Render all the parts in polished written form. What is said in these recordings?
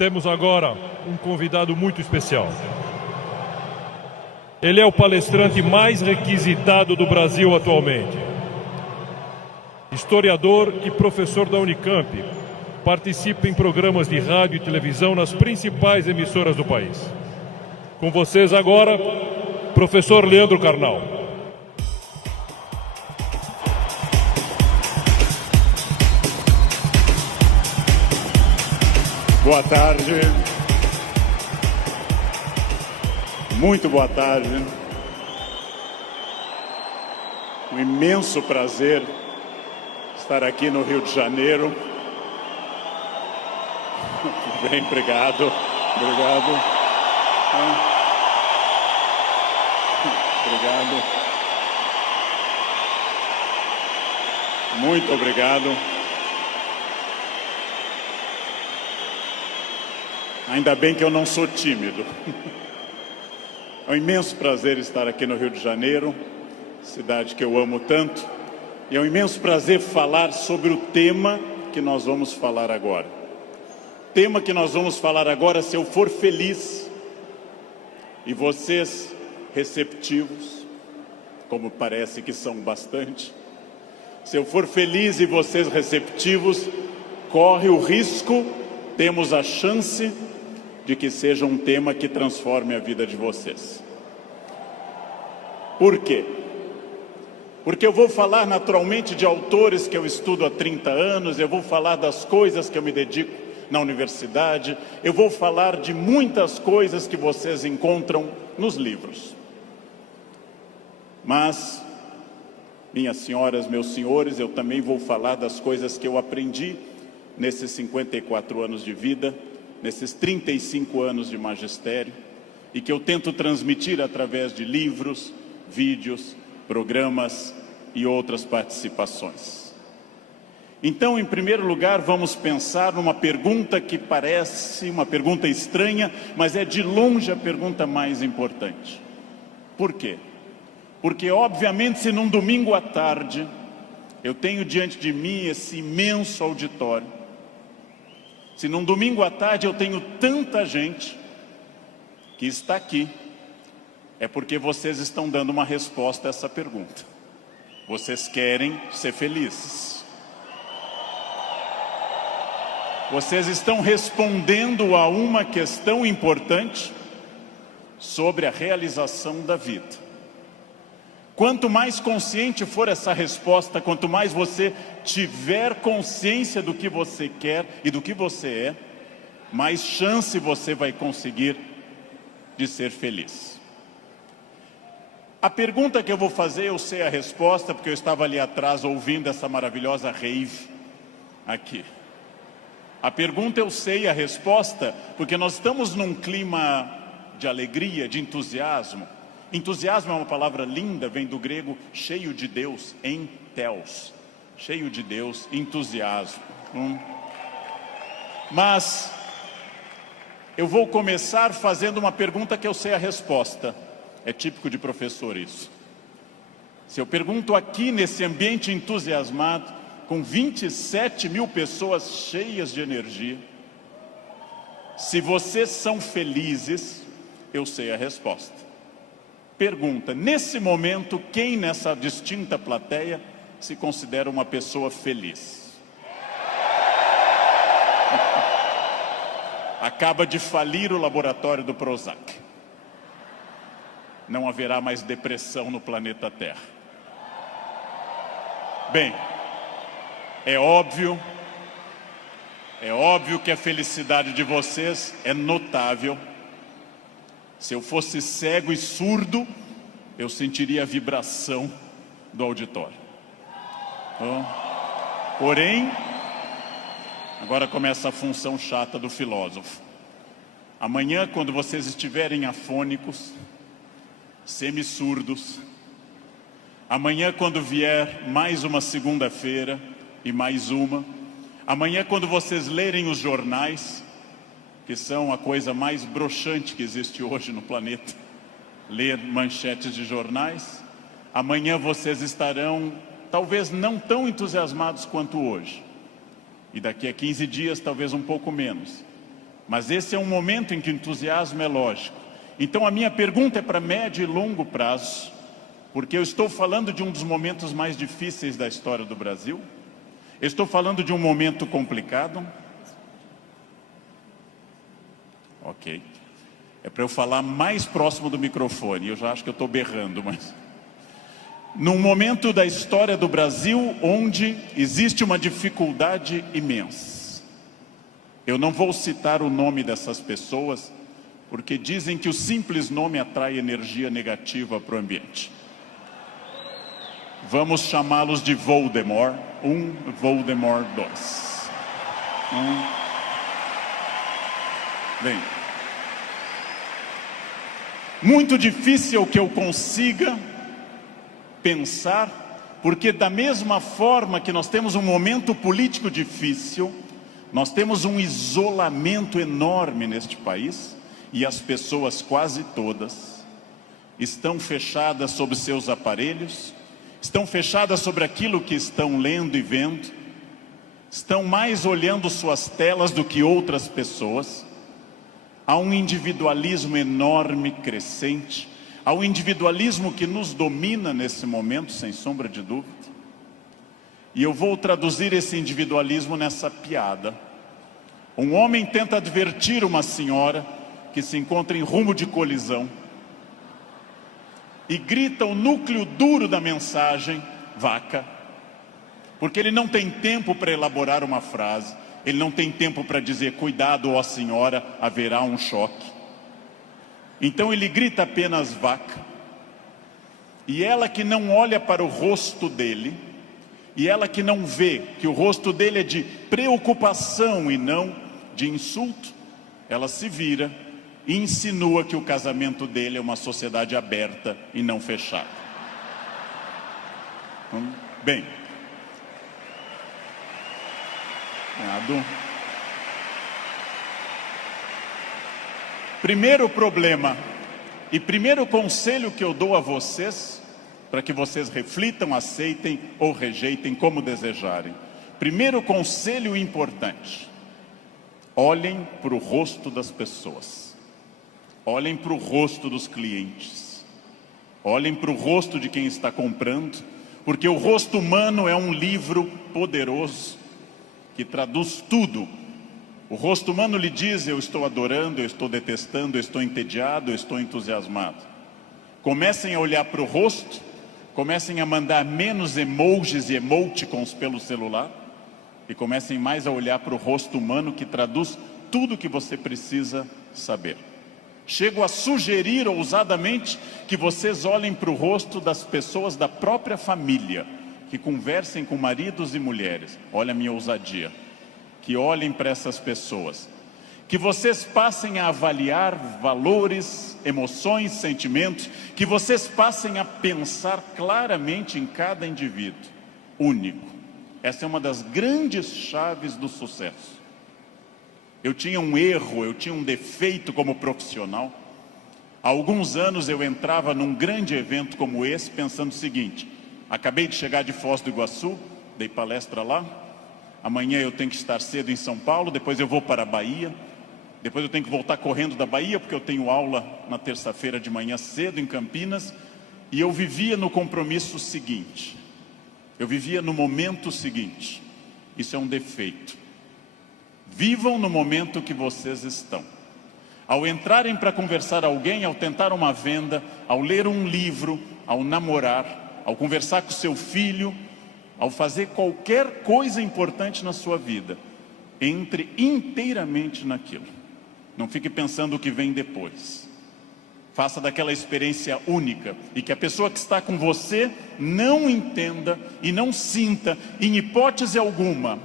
Temos agora um convidado muito especial. Ele é o palestrante mais requisitado do Brasil atualmente. Historiador e professor da Unicamp. Participa em programas de rádio e televisão nas principais emissoras do país. Com vocês agora, professor Leandro Carnal. Boa tarde. Muito boa tarde. Um imenso prazer estar aqui no Rio de Janeiro. Bem, obrigado. Obrigado. Obrigado. Muito obrigado. Ainda bem que eu não sou tímido. É um imenso prazer estar aqui no Rio de Janeiro, cidade que eu amo tanto. E é um imenso prazer falar sobre o tema que nós vamos falar agora. O tema que nós vamos falar agora, se eu for feliz, e vocês receptivos, como parece que são bastante, se eu for feliz e vocês receptivos, corre o risco, temos a chance de que seja um tema que transforme a vida de vocês. Por quê? Porque eu vou falar naturalmente de autores que eu estudo há 30 anos, eu vou falar das coisas que eu me dedico na universidade, eu vou falar de muitas coisas que vocês encontram nos livros. Mas, minhas senhoras, meus senhores, eu também vou falar das coisas que eu aprendi nesses 54 anos de vida, nesses 35 anos de magistério, e que eu tento transmitir através de livros, vídeos, programas e outras participações. Então, em primeiro lugar, vamos pensar numa pergunta que parece uma pergunta estranha, mas é de longe a pergunta mais importante. Por quê? Porque, obviamente, se num domingo à tarde eu tenho diante de mim esse imenso auditório, se num domingo à tarde eu tenho tanta gente que está aqui, é porque vocês estão dando uma resposta a essa pergunta. Vocês querem ser felizes. Vocês estão respondendo a uma questão importante sobre a realização da vida. Quanto mais consciente for essa resposta, quanto mais você tiver consciência do que você quer e do que você é, mais chance você vai conseguir de ser feliz. A pergunta que eu vou fazer, eu sei a resposta, porque eu estava ali atrás ouvindo essa maravilhosa rave aqui. A pergunta eu sei a resposta, porque nós estamos num clima de alegria, de entusiasmo. Entusiasmo é uma palavra linda, vem do grego cheio de Deus, entheos. Cheio de Deus, entusiasmo. Mas eu vou começar fazendo uma pergunta que eu sei a resposta. É típico de professor isso. Se eu pergunto aqui nesse ambiente entusiasmado, com 27 mil pessoas cheias de energia, se vocês são felizes, eu sei a resposta. Pergunta, nesse momento, quem nessa distinta plateia se considera uma pessoa feliz? Acaba de falir o laboratório do Prozac. Não haverá mais depressão no planeta Terra. Bem, é óbvio que a felicidade de vocês é notável. Se eu fosse cego e surdo, eu sentiria a vibração do auditório. Porém, agora começa a função chata do filósofo. Amanhã, quando vocês estiverem afônicos, semi-surdos, amanhã, quando vier mais uma segunda-feira e mais uma, amanhã, quando vocês lerem os jornais, que são a coisa mais broxante que existe hoje no planeta, ler manchetes de jornais, amanhã vocês estarão talvez não tão entusiasmados quanto hoje. E daqui a 15 dias, talvez um pouco menos. Mas esse é um momento em que o entusiasmo é lógico. Então a minha pergunta é para médio e longo prazo, porque eu estou falando de um dos momentos mais difíceis da história do Brasil. Eu estou falando de um momento complicado. Ok. É para eu falar mais próximo do microfone. Eu já acho que eu estou berrando, mas... Num momento da história do Brasil onde existe uma dificuldade imensa. Eu não vou citar o nome dessas pessoas, porque dizem que o simples nome atrai energia negativa para o ambiente. Vamos chamá-los de Voldemort 1, Voldemort 2. Bem, muito difícil que eu consiga pensar, porque da mesma forma que nós temos um momento político difícil, nós temos um isolamento enorme neste país, e as pessoas quase todas estão fechadas sobre seus aparelhos, estão fechadas sobre aquilo que estão lendo e vendo, estão mais olhando suas telas do que outras pessoas. Há um individualismo enorme, crescente. Há um individualismo que nos domina nesse momento, sem sombra de dúvida. E eu vou traduzir esse individualismo nessa piada. Um homem tenta advertir uma senhora que se encontra em rumo de colisão e grita o núcleo duro da mensagem, vaca, porque ele não tem tempo para elaborar uma frase, ele não tem tempo para dizer, cuidado, ó senhora, haverá um choque. Então ele grita apenas vaca, e ela que não olha para o rosto dele, e ela que não vê que o rosto dele é de preocupação e não de insulto, ela se vira e insinua que o casamento dele é uma sociedade aberta e não fechada. Bem, primeiro problema e primeiro conselho que eu dou a vocês, para que vocês reflitam, aceitem ou rejeitem como desejarem. Primeiro conselho importante: olhem para o rosto das pessoas, olhem para o rosto dos clientes, olhem para o rosto de quem está comprando, porque o rosto humano é um livro poderoso que traduz tudo. O rosto humano lhe diz, eu estou adorando, eu estou detestando, eu estou entediado, eu estou entusiasmado. Comecem a olhar para o rosto, comecem a mandar menos emojis e emoticons pelo celular, e comecem mais a olhar para o rosto humano que traduz tudo o que você precisa saber. Chego a sugerir ousadamente que vocês olhem para o rosto das pessoas da própria família, que conversem com maridos e mulheres. Olha a minha ousadia. Que olhem para essas pessoas, que vocês passem a avaliar valores, emoções, sentimentos, que vocês passem a pensar claramente em cada indivíduo único. Essa é uma das grandes chaves do sucesso. Eu tinha um erro, eu tinha um defeito como profissional. Há alguns anos eu entrava num grande evento como esse pensando o seguinte: acabei de chegar de Foz do Iguaçu, dei palestra lá, amanhã eu tenho que estar cedo em São Paulo, depois eu vou para a Bahia, depois eu tenho que voltar correndo da Bahia, porque eu tenho aula na terça-feira de manhã cedo em Campinas, e eu vivia no compromisso seguinte, eu vivia no momento seguinte. Isso é um defeito. Vivam no momento que vocês estão. Ao entrarem para conversar com alguém, ao tentar uma venda, ao ler um livro, ao namorar, ao conversar com seu filho, ao fazer qualquer coisa importante na sua vida, entre inteiramente naquilo. Não fique pensando o que vem depois. Faça daquela experiência única, e que a pessoa que está com você não entenda e não sinta, em hipótese alguma,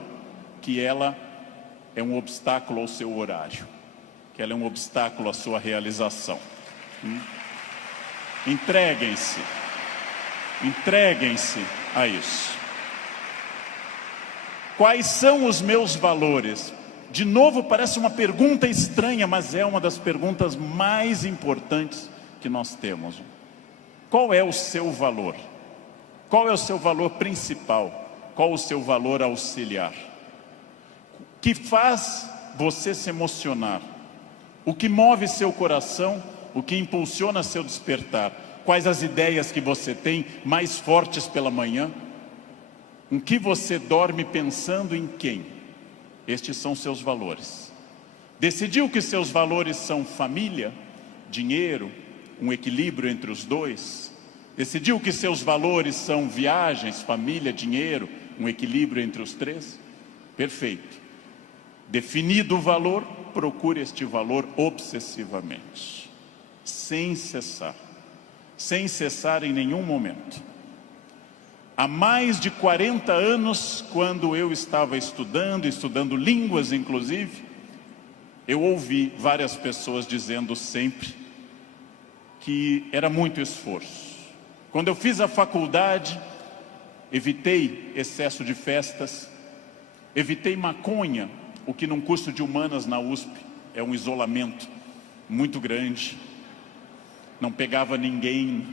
que ela é um obstáculo ao seu horário, que ela é um obstáculo à sua realização. Entreguem-se a isso. Quais são os meus valores? De novo, parece uma pergunta estranha, mas é uma das perguntas mais importantes que nós temos. Qual é o seu valor? Qual é o seu valor principal? Qual o seu valor auxiliar? Que faz você se emocionar? O que move seu coração, o que impulsiona seu despertar? Quais as ideias que você tem mais fortes pela manhã? Em que você dorme pensando em quem? Estes são seus valores. Decidiu que seus valores são família, dinheiro, um equilíbrio entre os dois? Decidiu que seus valores são viagens, família, dinheiro, um equilíbrio entre os três? Perfeito. Definido o valor, procure este valor obsessivamente, sem cessar em nenhum momento. Há mais de 40 anos, quando eu estava estudando línguas inclusive, eu ouvi várias pessoas dizendo sempre que era muito esforço. Quando eu fiz a faculdade, evitei excesso de festas, evitei maconha, o que num curso de humanas na USP é um isolamento muito grande. Não pegava ninguém.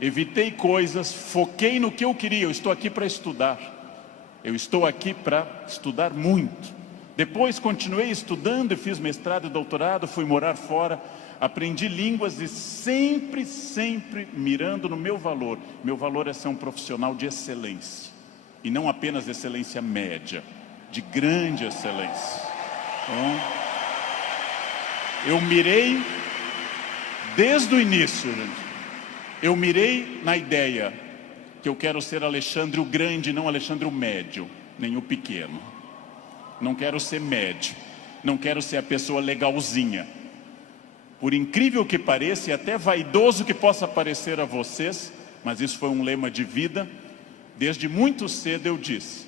Evitei coisas, foquei no que eu queria. Eu estou aqui para estudar. Eu estou aqui para estudar muito. Depois continuei estudando e fiz mestrado e doutorado, fui morar fora, aprendi línguas e sempre mirando no meu valor. Meu valor é ser um profissional de excelência. E não apenas excelência média, de grande excelência. Então, eu mirei desde o início, gente. Eu mirei na ideia que eu quero ser Alexandre o Grande, não Alexandre o Médio, nem o Pequeno. Não quero ser médio, não quero ser a pessoa legalzinha. Por incrível que pareça, e até vaidoso que possa parecer a vocês, mas isso foi um lema de vida, desde muito cedo eu disse: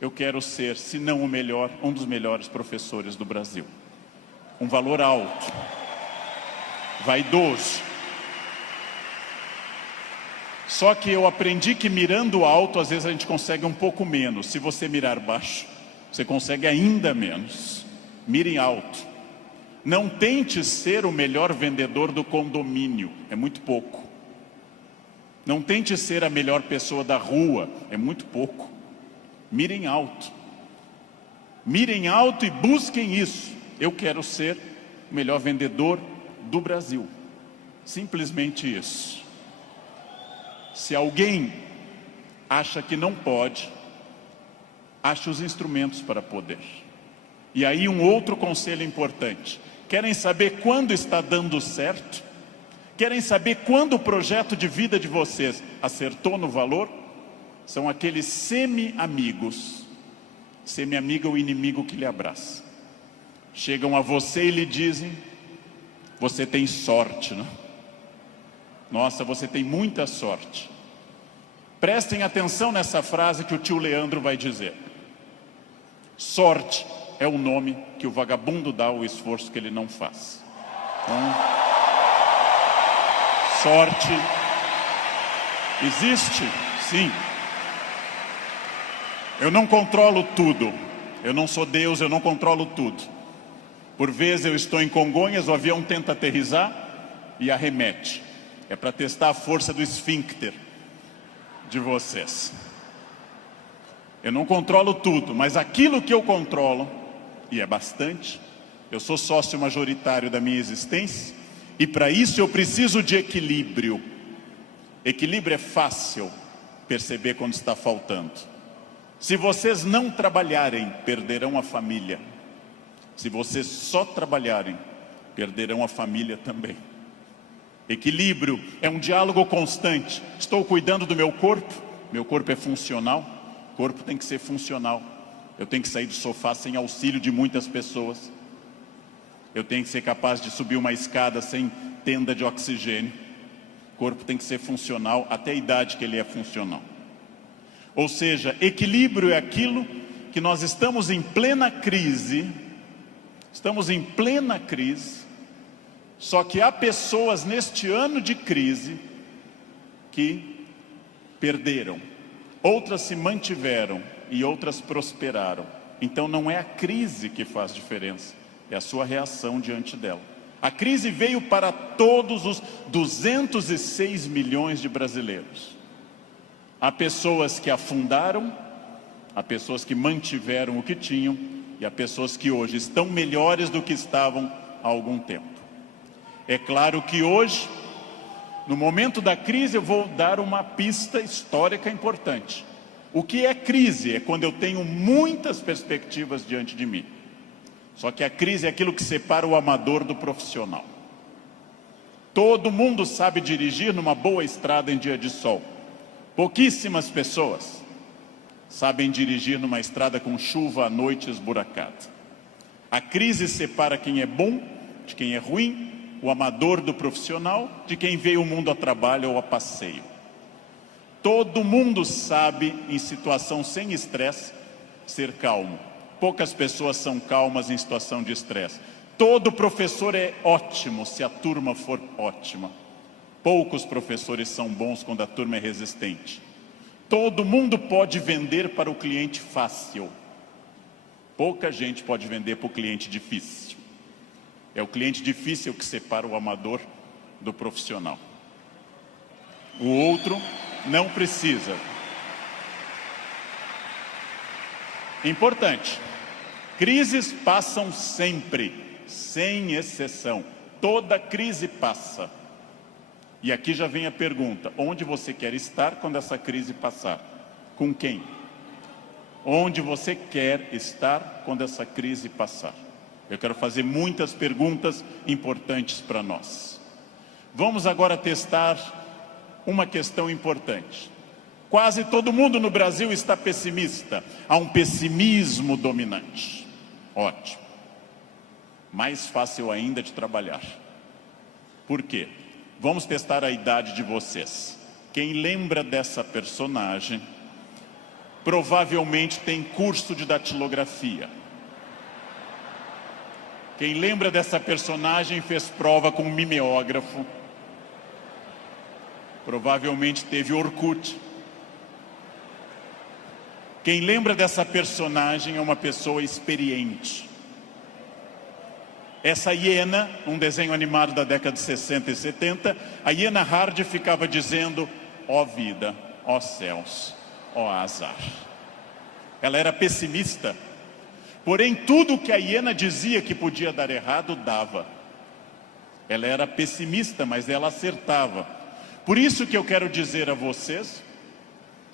eu quero ser, se não o melhor, um dos melhores professores do Brasil. Um valor alto, vaidoso. Só que eu aprendi que mirando alto, às vezes a gente consegue um pouco menos. Se você mirar baixo, você consegue ainda menos. Mire alto. Não tente ser o melhor vendedor do condomínio, é muito pouco. Não tente ser a melhor pessoa da rua, é muito pouco. Mirem alto. Mirem alto e busquem isso. Eu quero ser o melhor vendedor do Brasil. Simplesmente isso. Se alguém acha que não pode, ache os instrumentos para poder. E aí um outro conselho importante. Querem saber quando está dando certo? Querem saber quando o projeto de vida de vocês acertou no valor? São aqueles semi-amigos. Semi-amigo é o inimigo que lhe abraça. Chegam a você e lhe dizem: você tem sorte, não? Nossa, você tem muita sorte. Prestem atenção nessa frase que o tio Leandro vai dizer. Sorte é o nome que o vagabundo dá ao esforço que ele não faz. Então, sorte existe, sim. Eu não controlo tudo. Eu não sou Deus, eu não controlo tudo. Por vezes eu estou em Congonhas, o avião tenta aterrissar e arremete. É para testar a força do esfíncter de vocês. Eu não controlo tudo, mas aquilo que eu controlo, e é bastante, eu sou sócio majoritário da minha existência, e para isso eu preciso de equilíbrio. Equilíbrio é fácil perceber quando está faltando. Se vocês não trabalharem, perderão a família. Se vocês só trabalharem, perderão a família também. Equilíbrio é um diálogo constante. Estou cuidando do meu corpo é funcional, o corpo tem que ser funcional. Eu tenho que sair do sofá sem auxílio de muitas pessoas. Eu tenho que ser capaz de subir uma escada sem tenda de oxigênio. O corpo tem que ser funcional até a idade que ele é funcional. Ou seja, equilíbrio é aquilo que nós estamos em plena crise. Estamos em plena crise. Só que há pessoas neste ano de crise que perderam. Outras se mantiveram e outras prosperaram. Então não é a crise que faz diferença, é a sua reação diante dela. A crise veio para todos os 206 milhões de brasileiros. Há pessoas que afundaram, há pessoas que mantiveram o que tinham, e há pessoas que hoje estão melhores do que estavam há algum tempo. É claro que hoje, no momento da crise, eu vou dar uma pista histórica importante. O que é crise? É quando eu tenho muitas perspectivas diante de mim. Só que a crise é aquilo que separa o amador do profissional. Todo mundo sabe dirigir numa boa estrada em dia de sol. Pouquíssimas pessoas sabem dirigir numa estrada com chuva à noite esburacada. A crise separa quem é bom de quem é ruim, o amador do profissional, de quem veio ao mundo a trabalho ou a passeio. Todo mundo sabe, em situação sem estresse, ser calmo. Poucas pessoas são calmas em situação de estresse. Todo professor é ótimo se a turma for ótima. Poucos professores são bons quando a turma é resistente. Todo mundo pode vender para o cliente fácil. Pouca gente pode vender para o cliente difícil. É o cliente difícil que separa o amador do profissional. O outro não precisa. Importante. Crises passam sempre, sem exceção. Toda crise passa. E aqui já vem a pergunta: onde você quer estar quando essa crise passar? Com quem? Onde você quer estar quando essa crise passar? Eu quero fazer muitas perguntas importantes para nós. Vamos agora testar uma questão importante. Quase todo mundo no Brasil está pessimista. Há um pessimismo dominante. Ótimo. Mais fácil ainda de trabalhar. Por quê? Vamos testar a idade de vocês. Quem lembra dessa personagem, provavelmente tem curso de datilografia. Quem lembra dessa personagem fez prova com um mimeógrafo. Provavelmente teve Orkut. Quem lembra dessa personagem é uma pessoa experiente. Essa hiena, um desenho animado da década de 60 e 70, a hiena Hard ficava dizendo: ó vida, ó céus, ó azar. Ela era pessimista. Porém, tudo que a hiena dizia que podia dar errado, dava. Ela era pessimista, mas ela acertava. Por isso que eu quero dizer a vocês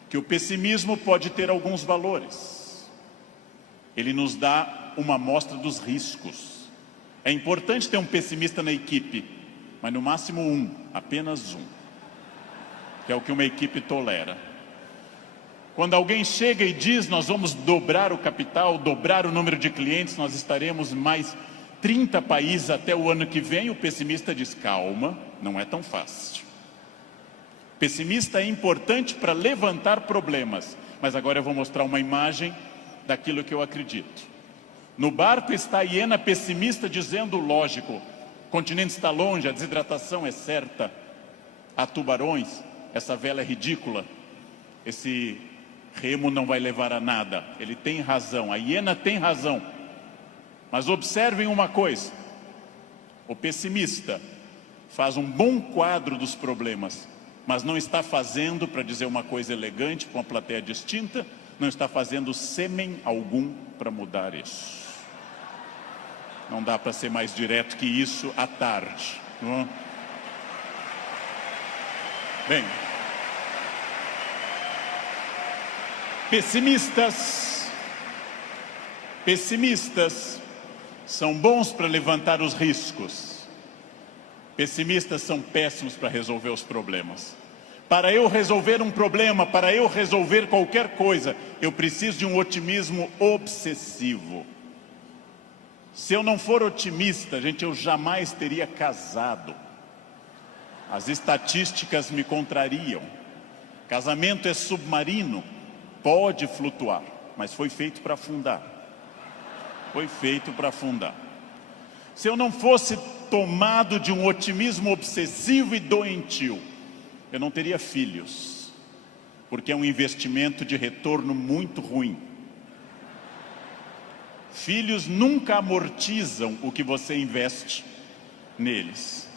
que o pessimismo pode ter alguns valores. Ele nos dá uma amostra dos riscos. É importante ter um pessimista na equipe, mas no máximo um, apenas um, que é o que uma equipe tolera. Quando alguém chega e diz: nós vamos dobrar o capital, dobrar o número de clientes, nós estaremos em mais 30 países até o ano que vem, o pessimista diz: calma, não é tão fácil. Pessimista é importante para levantar problemas, mas agora eu vou mostrar uma imagem daquilo que eu acredito. No barco está a hiena pessimista dizendo: lógico, o continente está longe, a desidratação é certa, há tubarões, essa vela é ridícula, esse remo não vai levar a nada. Ele tem razão, a hiena tem razão. Mas observem uma coisa: o pessimista faz um bom quadro dos problemas, mas não está fazendo, para dizer uma coisa elegante para uma plateia distinta, não está fazendo sêmen algum para mudar isso. Não dá para ser mais direto que isso à tarde, não é? Bem, pessimistas são bons para levantar os riscos. Pessimistas são péssimos para resolver os problemas. Para eu resolver um problema, para eu resolver qualquer coisa, eu preciso de um otimismo obsessivo. Se eu não for otimista, gente, eu jamais teria casado. As estatísticas me contrariam. Casamento é submarino, pode flutuar, mas foi feito para afundar. Foi feito para afundar. Se eu não fosse tomado de um otimismo obsessivo e doentio, eu não teria filhos, porque é um investimento de retorno muito ruim. Filhos nunca amortizam o que você investe neles.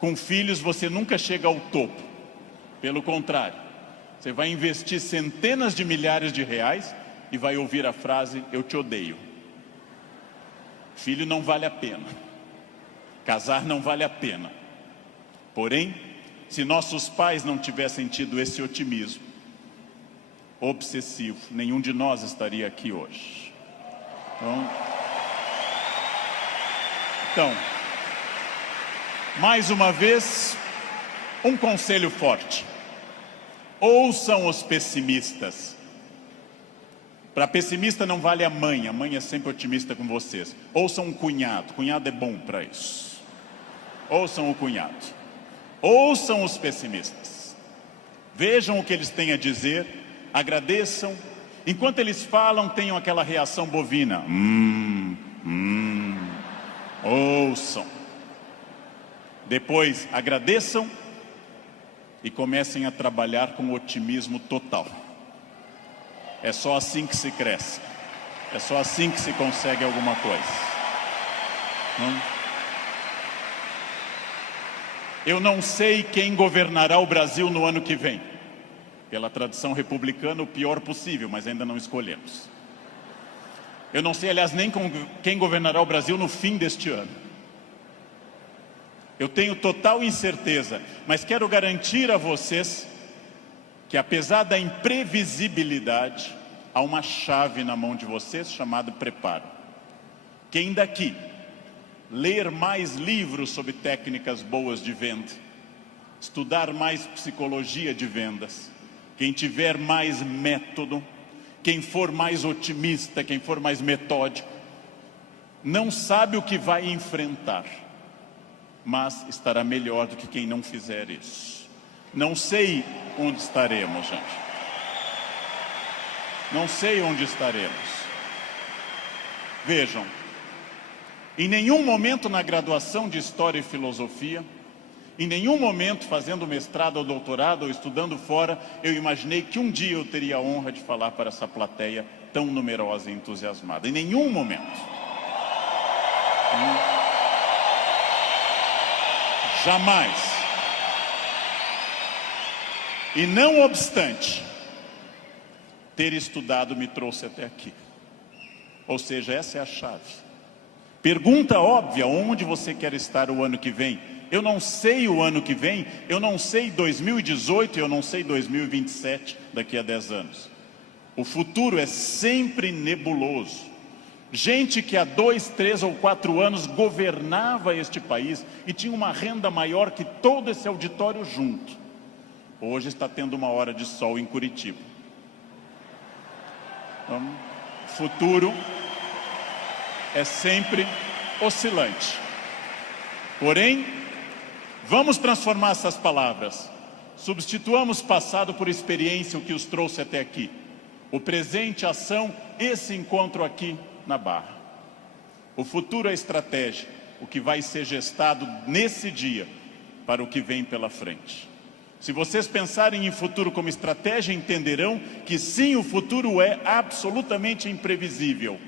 Com filhos você nunca chega ao topo. Pelo contrário, você vai investir centenas de milhares de reais e vai ouvir a frase: eu te odeio. Filho não vale a pena. Casar não vale a pena. Porém, se nossos pais não tivessem tido esse otimismo obsessivo, nenhum de nós estaria aqui hoje. Então, mais uma vez, um conselho forte. Ouçam os pessimistas. Para pessimista não vale a mãe é sempre otimista com vocês. Ouçam um cunhado é bom para isso. Ouçam o cunhado. Ouçam os pessimistas. Vejam o que eles têm a dizer, agradeçam. Enquanto eles falam, tenham aquela reação bovina. Ouçam. Depois agradeçam e comecem a trabalhar com otimismo total. É só assim que se cresce. É só assim que se consegue alguma coisa. Eu não sei quem governará o Brasil no ano que vem. Pela tradição republicana, o pior possível, mas ainda não escolhemos. Eu não sei, aliás, nem quem governará o Brasil no fim deste ano. Eu tenho total incerteza, mas quero garantir a vocês que, apesar da imprevisibilidade, há uma chave na mão de vocês chamada preparo. Quem daqui ler mais livros sobre técnicas boas de venda, estudar mais psicologia de vendas, quem tiver mais método, quem for mais otimista, quem for mais metódico, não sabe o que vai enfrentar, mas estará melhor do que quem não fizer isso. Não sei onde estaremos, gente. Não sei onde estaremos. Vejam, em nenhum momento na graduação de História e Filosofia, em nenhum momento fazendo mestrado ou doutorado ou estudando fora, eu imaginei que um dia eu teria a honra de falar para essa plateia tão numerosa e entusiasmada. Em nenhum momento. Jamais. E não obstante, ter estudado me trouxe até aqui. Ou seja, essa é a chave. Pergunta óbvia, onde você quer estar o ano que vem? Eu não sei o ano que vem, eu não sei 2018, eu não sei 2027, daqui a 10 anos. O futuro é sempre nebuloso. Gente que há 2, 3 ou 4 anos governava este país e tinha uma renda maior que todo esse auditório junto. Hoje está tendo uma hora de sol em Curitiba. Então, o futuro é sempre oscilante. Porém, vamos transformar essas palavras. Substituamos passado por experiência, o que os trouxe até aqui. O presente, ação, esse encontro aqui na Barra. O futuro é estratégia, o que vai ser gestado nesse dia para o que vem pela frente. Se vocês pensarem em futuro como estratégia, entenderão que sim, o futuro é absolutamente imprevisível.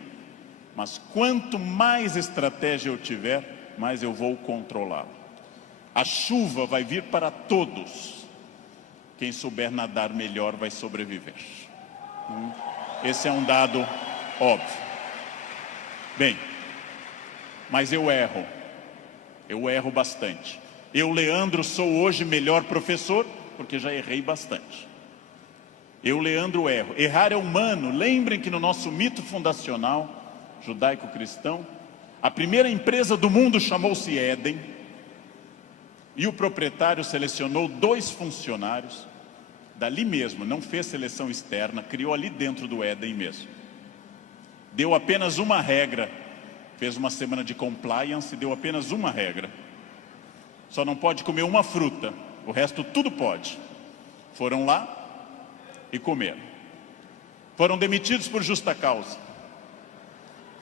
Mas quanto mais estratégia eu tiver, mais eu vou controlá-lo. A chuva vai vir para todos. Quem souber nadar melhor vai sobreviver. Esse é um dado óbvio. Bem, mas eu erro bastante. Eu, Leandro, sou hoje melhor professor, porque já errei bastante. Eu, Leandro, erro. Errar é humano. Lembrem que no nosso mito fundacional, judaico-cristão, a primeira empresa do mundo chamou-se Éden, e o proprietário selecionou 2 funcionários, dali mesmo, não fez seleção externa, criou ali dentro do Éden mesmo. Deu apenas uma regra, fez uma semana de compliance e deu apenas uma regra. Só não pode comer uma fruta, o resto tudo pode. Foram lá e comeram. Foram demitidos por justa causa.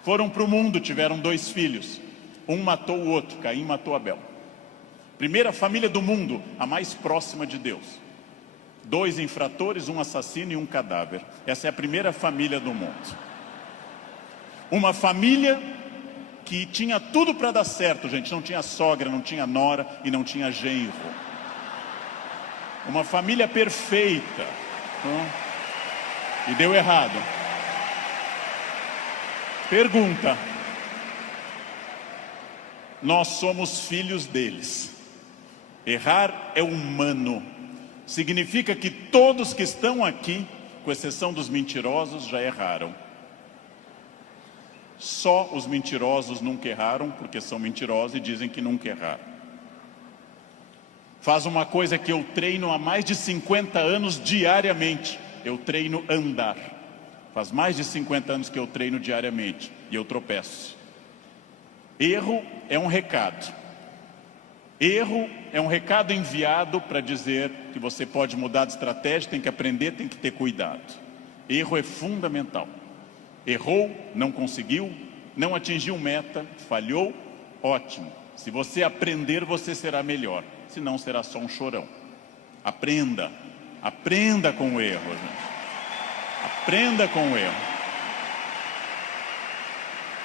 Foram para o mundo, tiveram 2 filhos. Um matou o outro, Caim matou Abel. Primeira família do mundo, a mais próxima de Deus. 2 infratores, um assassino e um cadáver. Essa é a primeira família do mundo. Uma família que tinha tudo para dar certo, gente. Não tinha sogra, não tinha nora e não tinha genro. Uma família perfeita. E deu errado. Nós somos filhos deles. Errar é humano. Significa que todos que estão aqui, com exceção dos mentirosos, já erraram. Só os mentirosos nunca erraram, porque são mentirosos e dizem que nunca erraram. Faz uma coisa que eu treino há mais de 50 anos diariamente. Eu treino andar. Faz mais de 50 anos que eu treino diariamente e eu tropeço. Erro é um recado. Erro é um recado enviado para dizer que você pode mudar de estratégia, tem que aprender, tem que ter cuidado. Erro é fundamental. Errou, não conseguiu, não atingiu meta, falhou, ótimo. Se você aprender, você será melhor. Senão será só um chorão. Aprenda. Aprenda com o erro, gente. Aprenda com o erro.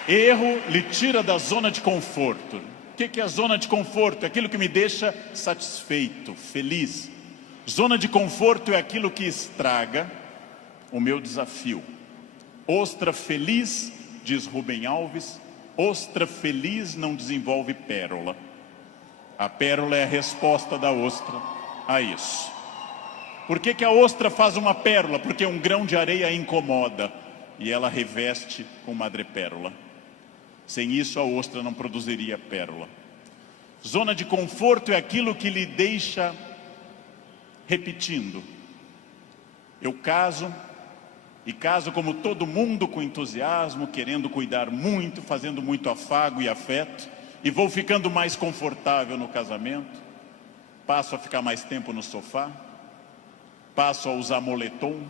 Erro lhe tira da zona de conforto. O que é a zona de conforto? É aquilo que me deixa satisfeito, feliz. Zona de conforto é aquilo que estraga o meu desafio. Ostra feliz, diz Rubem Alves, ostra feliz não desenvolve pérola. A pérola é a resposta da ostra a isso. Por que a ostra faz uma pérola? Porque um grão de areia a incomoda e ela reveste com madrepérola. Sem isso, a ostra não produziria pérola. Zona de conforto é aquilo que lhe deixa repetindo. Eu caso, e caso como todo mundo com entusiasmo, querendo cuidar muito, fazendo muito afago e afeto, e vou ficando mais confortável no casamento, passo a ficar mais tempo no sofá, passo a usar moletom,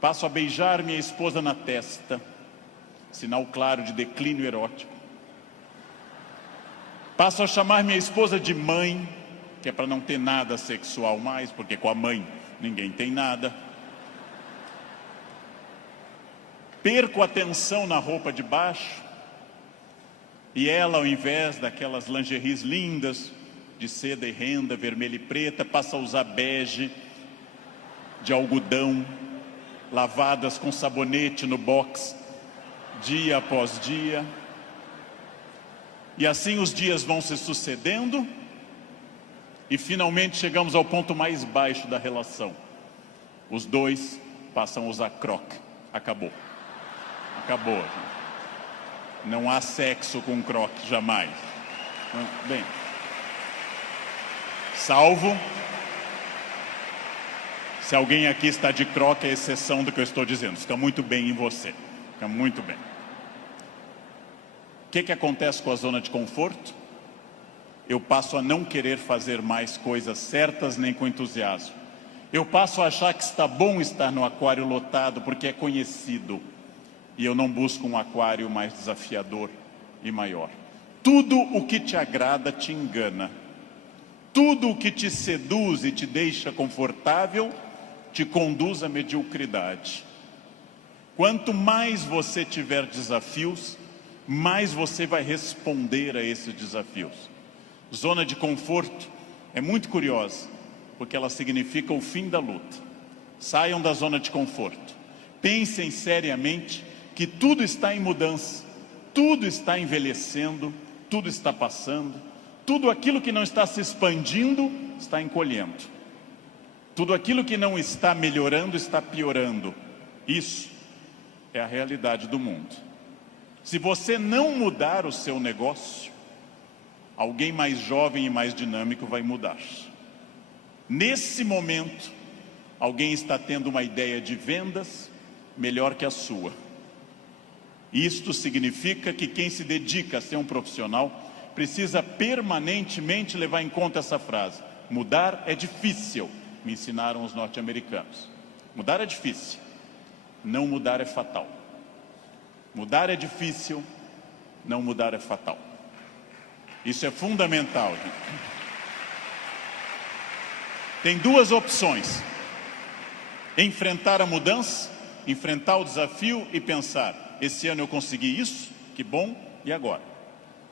passo a beijar minha esposa na testa, sinal claro de declínio erótico. Passo a chamar minha esposa de mãe, que é para não ter nada sexual mais, porque com a mãe ninguém tem nada. Perco a atenção na roupa de baixo, e ela, ao invés daquelas lingeries lindas, de seda e renda, vermelha e preta, passa a usar bege, de algodão, lavadas com sabonete no box, dia após dia. E assim os dias vão se sucedendo e finalmente chegamos ao ponto mais baixo da relação. Os dois passam a usar croque. Acabou. Acabou. Não há sexo com croque, jamais. Bem, salvo se alguém aqui está de croque, é exceção do que eu estou dizendo. Fica muito bem em você. Fica muito bem. O que acontece com a zona de conforto? Eu passo a não querer fazer mais coisas certas nem com entusiasmo. Eu passo a achar que está bom estar no aquário lotado porque é conhecido. E eu não busco um aquário mais desafiador e maior. Tudo o que te agrada te engana. Tudo o que te seduz e te deixa confortável te conduz à mediocridade. Quanto mais você tiver desafios, mais você vai responder a esses desafios. Zona de conforto é muito curiosa, porque ela significa o fim da luta. Saiam da zona de conforto. Pensem seriamente que tudo está em mudança, tudo está envelhecendo, tudo está passando, tudo aquilo que não está se expandindo está encolhendo. Tudo aquilo que não está melhorando está piorando. Isso é a realidade do mundo. Se você não mudar o seu negócio, alguém mais jovem e mais dinâmico vai mudar. Nesse momento, alguém está tendo uma ideia de vendas melhor que a sua. Isto significa que quem se dedica a ser um profissional precisa permanentemente levar em conta essa frase: mudar é difícil, me ensinaram os norte-americanos. Mudar é difícil, não mudar é fatal. Mudar é difícil, não mudar é fatal. Isso é fundamental, gente. Tem duas opções: enfrentar a mudança, enfrentar o desafio e pensar: esse ano eu consegui isso, que bom, e agora?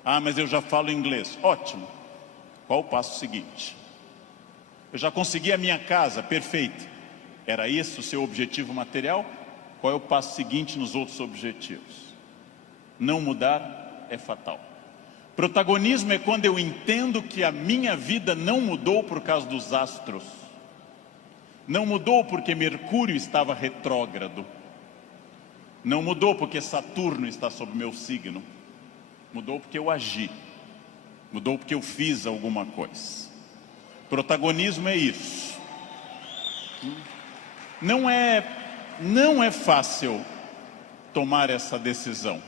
Ah, mas eu já falo inglês. Ótimo. Qual o passo seguinte? Eu já consegui a minha casa, perfeito. Era esse o seu objetivo material? Qual é o passo seguinte nos outros objetivos? Não mudar é fatal. Protagonismo é quando eu entendo que a minha vida não mudou por causa dos astros. Não mudou porque Mercúrio estava retrógrado. Não mudou porque Saturno está sob meu signo. Mudou porque eu agi. Mudou porque eu fiz alguma coisa. Protagonismo é isso. Não é fácil tomar essa decisão.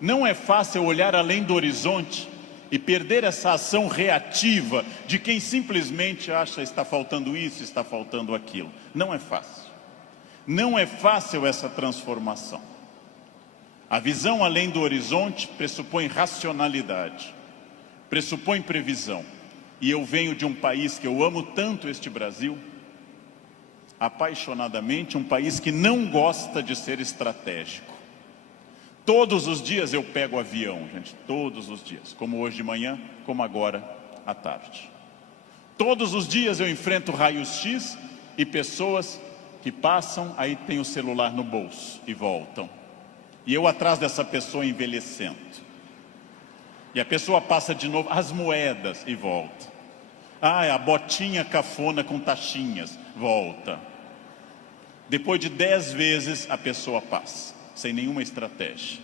Não é fácil olhar além do horizonte e perder essa ação reativa de quem simplesmente acha está faltando isso, está faltando aquilo. Não é fácil. Não é fácil essa transformação. A visão além do horizonte pressupõe racionalidade, pressupõe previsão. E eu venho de um país que eu amo tanto, este Brasil, apaixonadamente, um país que não gosta de ser estratégico. Todos os dias eu pego avião, gente, todos os dias, como hoje de manhã, como agora à tarde. Todos os dias eu enfrento raios-x e pessoas que passam, aí tem o celular no bolso e voltam. E eu atrás dessa pessoa envelhecendo. E a pessoa passa de novo, as moedas, e volta. A botinha cafona com taxinhas, volta. Depois de 10 vezes a pessoa passa, sem nenhuma estratégia.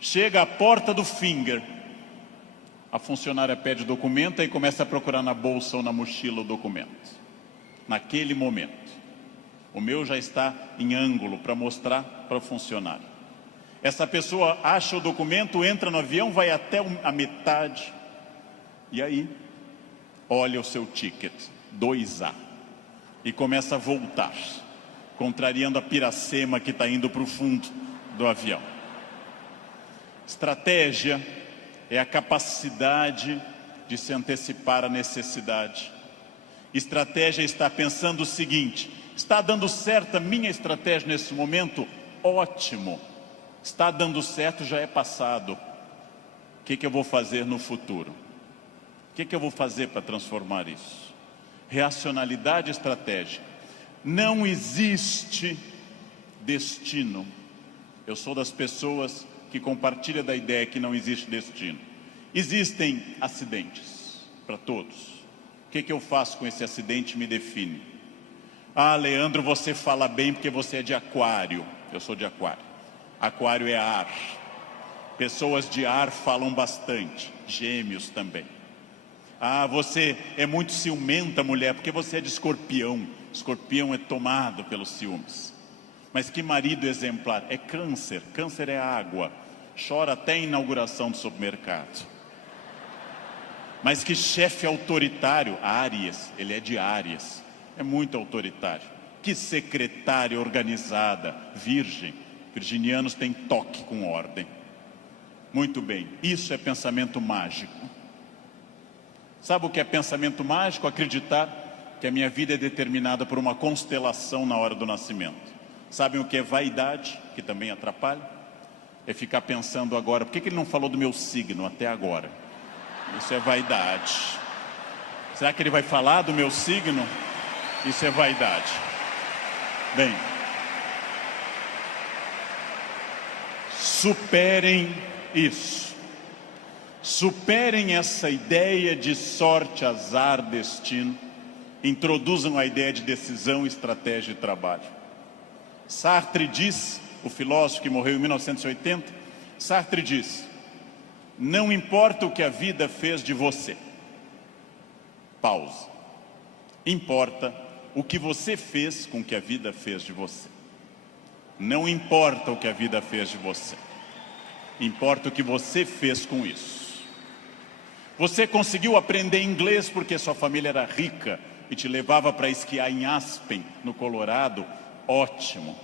Chega à porta do Finger, a funcionária pede documento e começa a procurar na bolsa ou na mochila o documento. Naquele momento, o meu já está em ângulo para mostrar para o funcionário. Essa pessoa acha o documento, entra no avião, vai até a metade. E aí, olha o seu ticket, 2A. E começa a voltar, contrariando a piracema que está indo para o fundo do avião. Estratégia é a capacidade de se antecipar à necessidade. Estratégia é estar pensando o seguinte: está dando certo a minha estratégia nesse momento? Ótimo. Está dando certo, já é passado. O que eu vou fazer no futuro? O que eu vou fazer para transformar isso? Racionalidade estratégica. Não existe destino. Eu sou das pessoas que compartilha da ideia que não existe destino. Existem acidentes para todos. O que eu faço com esse acidente me define. Leandro, você fala bem porque você é de aquário. Eu sou de aquário. Aquário é ar. Pessoas de ar falam bastante. Gêmeos também. Você é muito ciumenta, mulher, porque você é de escorpião. Escorpião é tomado pelos ciúmes. Mas que marido exemplar? É câncer. Câncer é água. Chora até a inauguração do supermercado. Mas que chefe autoritário? Áries. Ele é de Áries. É muito autoritário. Que secretária organizada? Virgem. Virginianos têm toque com ordem. Muito bem. Isso é pensamento mágico. Sabe o que é pensamento mágico? Acreditar que a minha vida é determinada por uma constelação na hora do nascimento. Sabem o que é vaidade, que também atrapalha? É ficar pensando agora, por que ele não falou do meu signo até agora? Isso é vaidade. Será que ele vai falar do meu signo? Isso é vaidade. Bem, superem isso. Superem essa ideia de sorte, azar, destino. Introduzam a ideia de decisão, estratégia e trabalho. Sartre diz, o filósofo que morreu em 1980, Sartre diz: não importa o que a vida fez de você. Pausa. Importa o que você fez com o que a vida fez de você. Não importa o que a vida fez de você. Importa o que você fez com isso. Você conseguiu aprender inglês porque sua família era rica e te levava para esquiar em Aspen, no Colorado? Ótimo.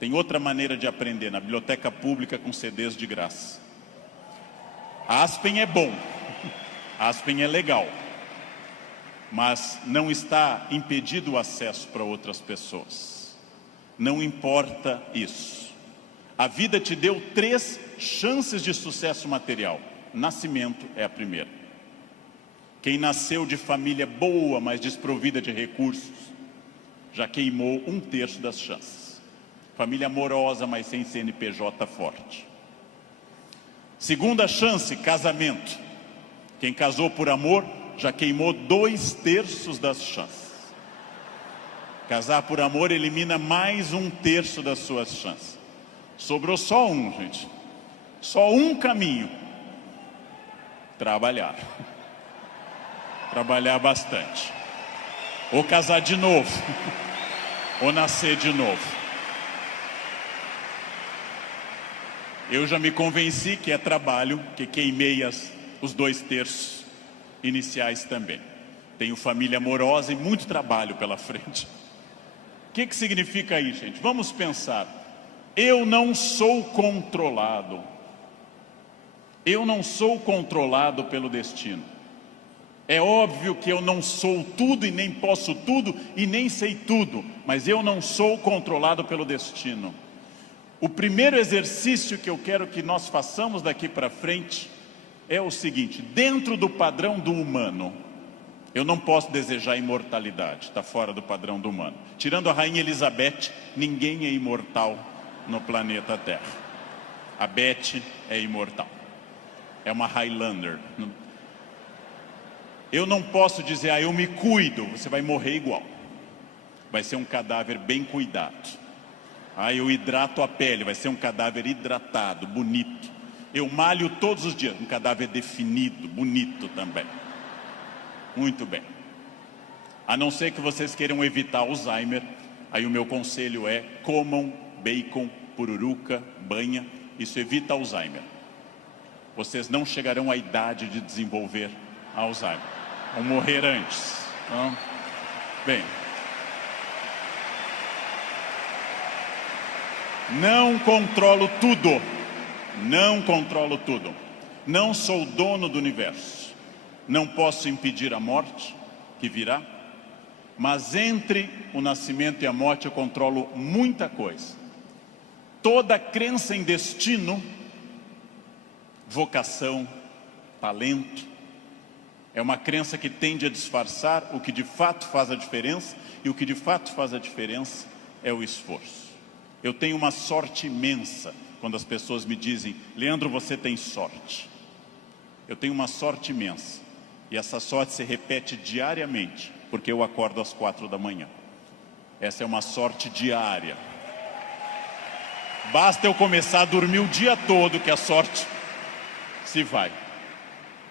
Tem outra maneira de aprender, na biblioteca pública com CDs de graça. Aspen é bom, Aspen é legal, mas não está impedido o acesso para outras pessoas. Não importa isso. A vida te deu 3 chances de sucesso material. Nascimento é a primeira. Quem nasceu de família boa, mas desprovida de recursos, já queimou 1/3 das chances. Família amorosa, mas sem CNPJ forte. Segunda chance, casamento. Quem casou por amor já queimou 2/3 das chances. Casar por amor elimina mais 1/3 das suas chances. Sobrou só um, gente. Só um caminho. Trabalhar. Trabalhar bastante. Ou casar de novo. Ou nascer de novo. Eu já me convenci que é trabalho, que queimei os 2/3 iniciais também. Tenho família amorosa e muito trabalho pela frente. O que significa isso, gente? Vamos pensar. Eu não sou controlado. Eu não sou controlado pelo destino. É óbvio que eu não sou tudo e nem posso tudo e nem sei tudo, mas eu não sou controlado pelo destino. O primeiro exercício que eu quero que nós façamos daqui para frente é o seguinte: dentro do padrão do humano, eu não posso desejar imortalidade, está fora do padrão do humano. Tirando a rainha Elizabeth, ninguém é imortal no planeta Terra. A Beth é imortal. É uma Highlander. Eu não posso dizer, eu me cuido, você vai morrer igual. Vai ser um cadáver bem cuidado. Eu hidrato a pele, vai ser um cadáver hidratado, bonito. Eu malho todos os dias, um cadáver definido, bonito também. Muito bem. A não ser que vocês queiram evitar Alzheimer, aí o meu conselho é: comam bacon, pururuca, banha. Isso evita Alzheimer. Vocês não chegarão à idade de desenvolver Alzheimer. Vão morrer antes. Bem. Não controlo tudo. Não controlo tudo. Não sou dono do universo. Não posso impedir a morte que virá. Mas entre o nascimento e a morte eu controlo muita coisa. Toda crença em destino, vocação, talento, é uma crença que tende a disfarçar o que de fato faz a diferença. E o que de fato faz a diferença é o esforço. Eu tenho uma sorte imensa quando as pessoas me dizem: Leandro, você tem sorte. Eu tenho uma sorte imensa. E essa sorte se repete diariamente, porque eu acordo às 4 da manhã. Essa é uma sorte diária. Basta eu começar a dormir o dia todo que a sorte se vai.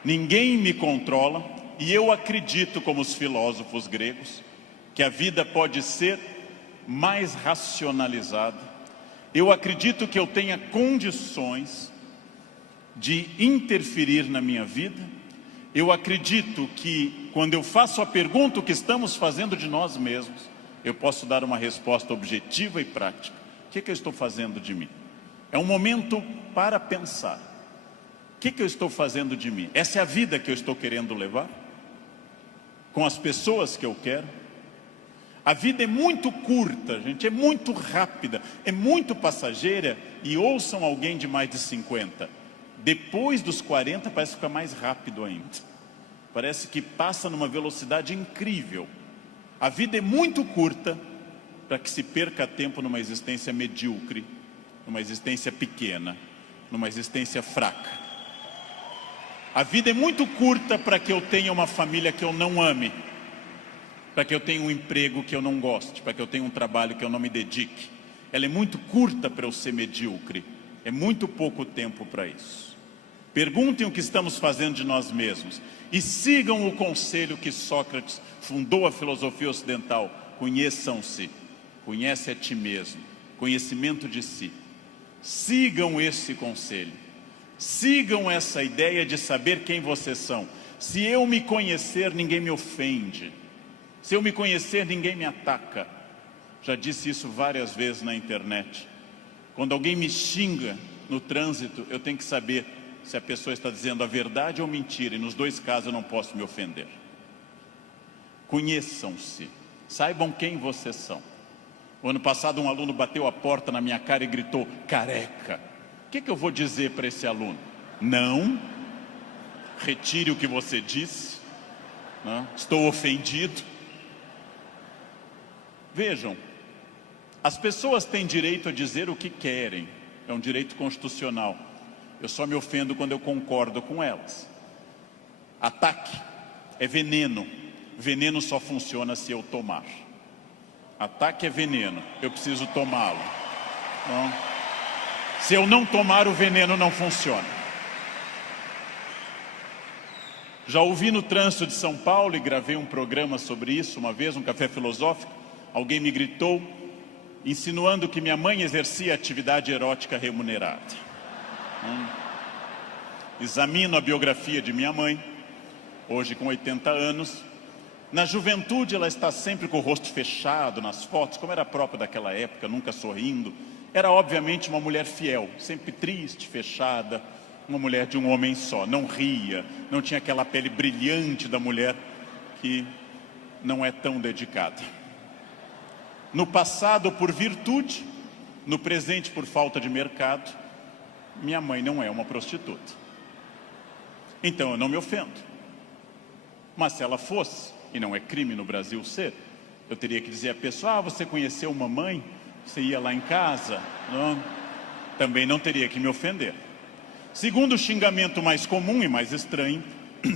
Ninguém me controla, e eu acredito, como os filósofos gregos, que a vida pode ser mais racionalizada. Eu acredito que eu tenha condições de interferir na minha vida. Eu acredito que quando eu faço a pergunta o que estamos fazendo de nós mesmos, eu posso dar uma resposta objetiva e prática. O que eu estou fazendo de mim? É um momento para pensar. O que eu estou fazendo de mim? Essa é a vida que eu estou querendo levar? Com as pessoas que eu quero? A vida é muito curta, gente, é muito rápida, é muito passageira. E ouçam alguém de mais de 50. Depois dos 40 parece ficar mais rápido ainda. Parece que passa numa velocidade incrível. A vida é muito curta para que se perca tempo numa existência medíocre, numa existência pequena, numa existência fraca. A vida é muito curta para que eu tenha uma família que eu não ame, para que eu tenha um emprego que eu não goste, para que eu tenha um trabalho que eu não me dedique. Ela é muito curta para eu ser medíocre. É muito pouco tempo para isso. Perguntem o que estamos fazendo de nós mesmos e sigam o conselho que Sócrates fundou a filosofia ocidental: conheçam-se, conhece a ti mesmo, conhecimento de si. Sigam esse conselho, sigam essa ideia de saber quem vocês são. Se eu me conhecer, ninguém me ofende. Se eu me conhecer, ninguém me ataca. Já disse isso várias vezes na internet. Quando alguém me xinga no trânsito, eu tenho que saber se a pessoa está dizendo a verdade ou mentira. E nos dois casos eu não posso me ofender. Conheçam-se. Saibam quem vocês são. O ano passado um aluno bateu a porta na minha cara e gritou: careca. O que eu vou dizer para esse aluno? Não. Retire o que você disse. Não. Estou ofendido. Vejam, as pessoas têm direito a dizer o que querem. É um direito constitucional. Eu só me ofendo quando eu concordo com elas. Ataque é veneno. Veneno só funciona se eu tomar. Ataque é veneno, eu preciso tomá-lo. Então, se eu não tomar, o veneno não funciona. Já ouvi no trânsito de São Paulo e gravei um programa sobre isso uma vez, um café filosófico. Alguém me gritou, insinuando que minha mãe exercia atividade erótica remunerada. Examino a biografia de minha mãe, hoje com 80 anos. Na juventude ela está sempre com o rosto fechado nas fotos, como era próprio daquela época, nunca sorrindo. Era obviamente uma mulher fiel, sempre triste, fechada, uma mulher de um homem só. Não ria, não tinha aquela pele brilhante da mulher que não é tão dedicada. No passado por virtude, no presente por falta de mercado, minha mãe não é uma prostituta. Então eu não me ofendo. Mas se ela fosse, e não é crime no Brasil ser, eu teria que dizer à pessoa, você conheceu mamãe? Você ia lá em casa? Não. Também não teria que me ofender. Segundo xingamento mais comum e mais estranho,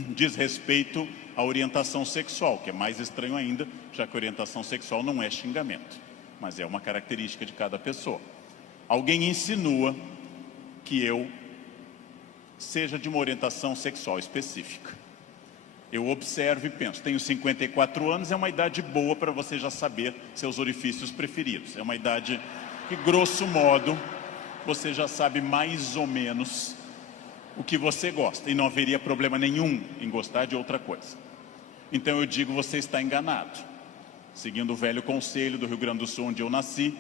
diz respeito à orientação sexual, que é mais estranho ainda, já que orientação sexual não é xingamento, mas é uma característica de cada pessoa. Alguém insinua que eu seja de uma orientação sexual específica. Eu observo e penso, tenho 54 anos, é uma idade boa para você já saber seus orifícios preferidos. É uma idade que, grosso modo, você já sabe mais ou menos o que você gosta. E não haveria problema nenhum em gostar de outra coisa. Então eu digo, você está enganado. Seguindo o velho conselho do Rio Grande do Sul, onde eu nasci,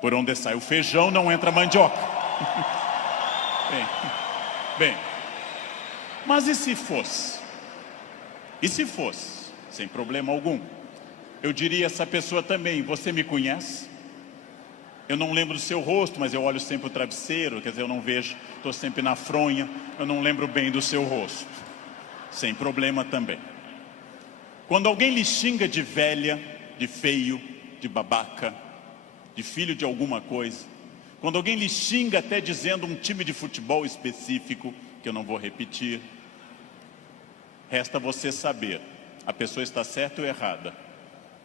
por onde sai o feijão, não entra mandioca. Bem, mas e se fosse? E se fosse, sem problema algum, eu diria a essa pessoa também, você me conhece? Eu não lembro do seu rosto, mas eu olho sempre o travesseiro, quer dizer, eu não vejo, estou sempre na fronha, eu não lembro bem do seu rosto. Sem problema também. Quando alguém lhe xinga de velha, de feio, de babaca, de filho de alguma coisa, quando alguém lhe xinga até dizendo um time de futebol específico, que eu não vou repetir, resta você saber, a pessoa está certa ou errada.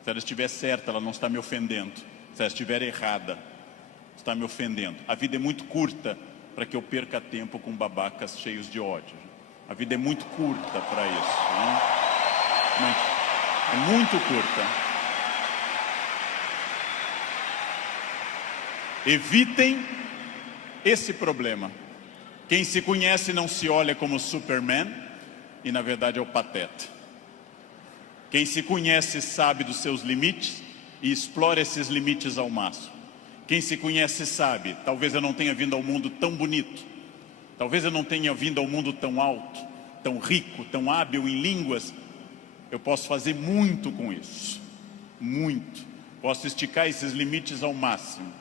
Se ela estiver certa, ela não está me ofendendo. Se ela estiver errada, está me ofendendo. A vida é muito curta para que eu perca tempo com babacas cheios de ódio. A vida é muito curta para isso, né? É muito curta. Evitem esse problema. Quem se conhece não se olha como Superman, e na verdade é o pateta. Quem se conhece sabe dos seus limites e explora esses limites ao máximo. Quem se conhece sabe, talvez eu não tenha vindo ao mundo tão bonito, talvez eu não tenha vindo ao mundo tão alto, tão rico, tão hábil em línguas. Eu posso fazer muito com isso, muito. Posso esticar esses limites ao máximo.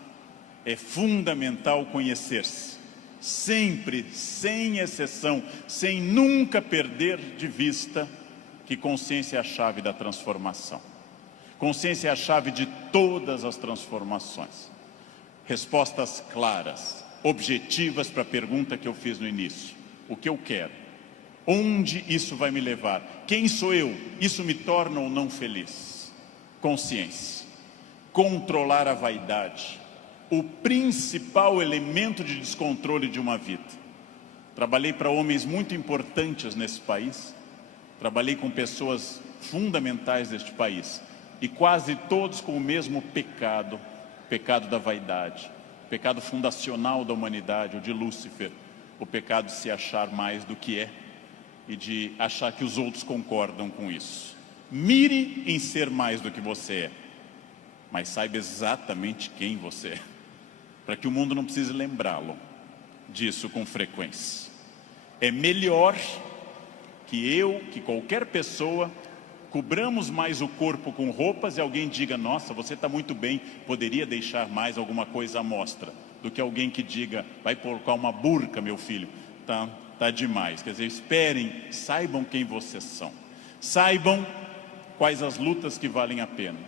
É fundamental conhecer-se. Sempre, sem exceção, sem nunca perder de vista que consciência é a chave da transformação. Consciência é a chave de todas as transformações. Respostas claras, objetivas para a pergunta que eu fiz no início. O que eu quero? Onde isso vai me levar? Quem sou eu? Isso me torna ou não feliz? Consciência. Controlar a vaidade. O principal elemento de descontrole de uma vida. Trabalhei para homens muito importantes nesse país, trabalhei com pessoas fundamentais deste país, e quase todos com o mesmo pecado, o pecado da vaidade, o pecado fundacional da humanidade, o de Lúcifer, o pecado de se achar mais do que é, e de achar que os outros concordam com isso. Mire em ser mais do que você é, mas saiba exatamente quem você é, para que o mundo não precise lembrá-lo disso com frequência. É melhor que qualquer pessoa, cobramos mais o corpo com roupas e alguém diga, nossa, você está muito bem, poderia deixar mais alguma coisa à mostra, do que alguém que diga, vai colocar uma burca, meu filho, tá demais. Quer dizer, esperem, saibam quem vocês são, saibam quais as lutas que valem a pena.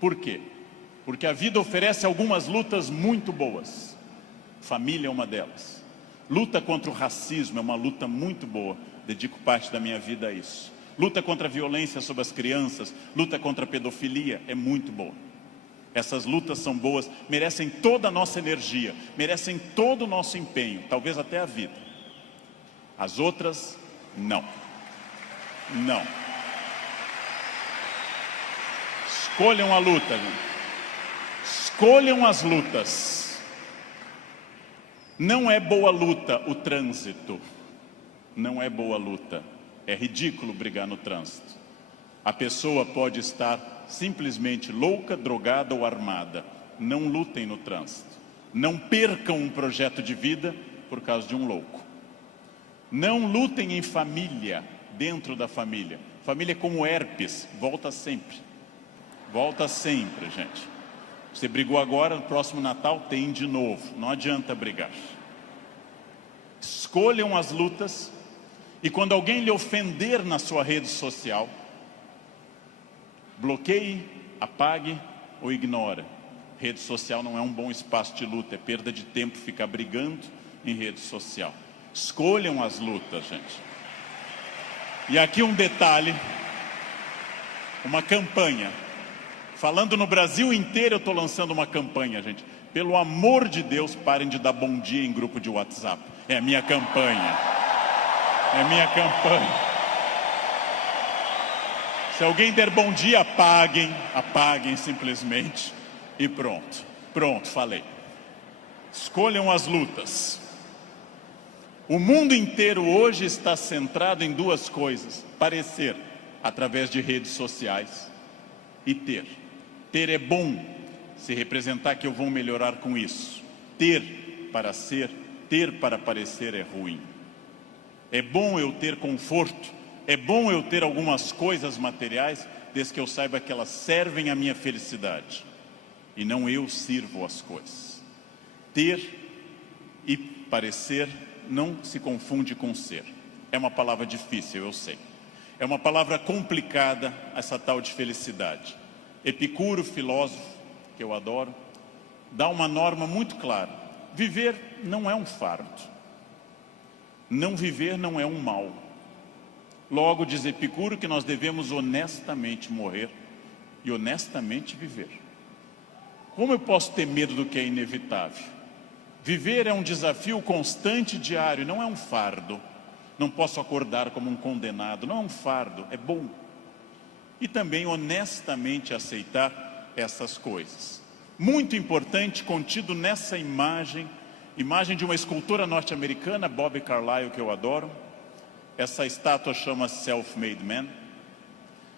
Por quê? Porque a vida oferece algumas lutas muito boas. Família é uma delas. Luta contra o racismo é uma luta muito boa. dedico parte da minha vida a isso. Luta contra a violência sobre as crianças, luta contra a pedofilia, é muito boa. Essas lutas são boas, merecem toda a nossa energia, merecem todo o nosso empenho, talvez até a vida. As outras, não. Não. Escolham a luta, gente. Escolham as lutas. Não é boa luta o trânsito. Não é boa luta. É ridículo brigar no trânsito. A pessoa pode estar simplesmente louca, drogada ou armada. Não lutem no trânsito. Não percam um projeto de vida por causa de um louco. Não lutem em família, dentro da família. Família é como herpes, volta sempre. Volta sempre, gente. Você brigou agora, no próximo Natal tem de novo. Não adianta brigar. Escolham as lutas. E quando alguém lhe ofender na sua rede social, bloqueie, apague ou ignore. Rede social não é um bom espaço de luta, é perda de tempo ficar brigando em rede social. Escolham as lutas, gente. E aqui um detalhe, uma campanha. Falando no Brasil inteiro, eu estou lançando uma campanha, gente. Pelo amor de Deus, parem de dar bom dia em grupo de WhatsApp. É a minha campanha. É a minha campanha. Se alguém der bom dia, apaguem simplesmente e pronto. Pronto, falei. Escolham as lutas. O mundo inteiro hoje está centrado em duas coisas: parecer, através de redes sociais, e ter. Ter é bom, se representar que eu vou melhorar com isso. Ter para ser, ter para parecer é ruim. É bom eu ter conforto, é bom eu ter algumas coisas materiais, desde que eu saiba que elas servem à minha felicidade. E não eu sirvo as coisas. Ter e parecer não se confunde com ser. É uma palavra difícil, eu sei. É uma palavra complicada, essa tal de felicidade. Epicuro, filósofo, que eu adoro, dá uma norma muito clara. Viver não é um fardo. Não viver não é um mal. Logo, diz Epicuro que nós devemos honestamente morrer e honestamente viver. Como eu posso ter medo do que é inevitável? Viver é um desafio constante e diário, não é um fardo. Não posso acordar como um condenado, não é um fardo, é bom. E também honestamente aceitar essas coisas. Muito importante, contido nessa imagem de uma escultora norte-americana, Bobby Carlyle, que eu adoro. Essa estátua chama Self-Made Man.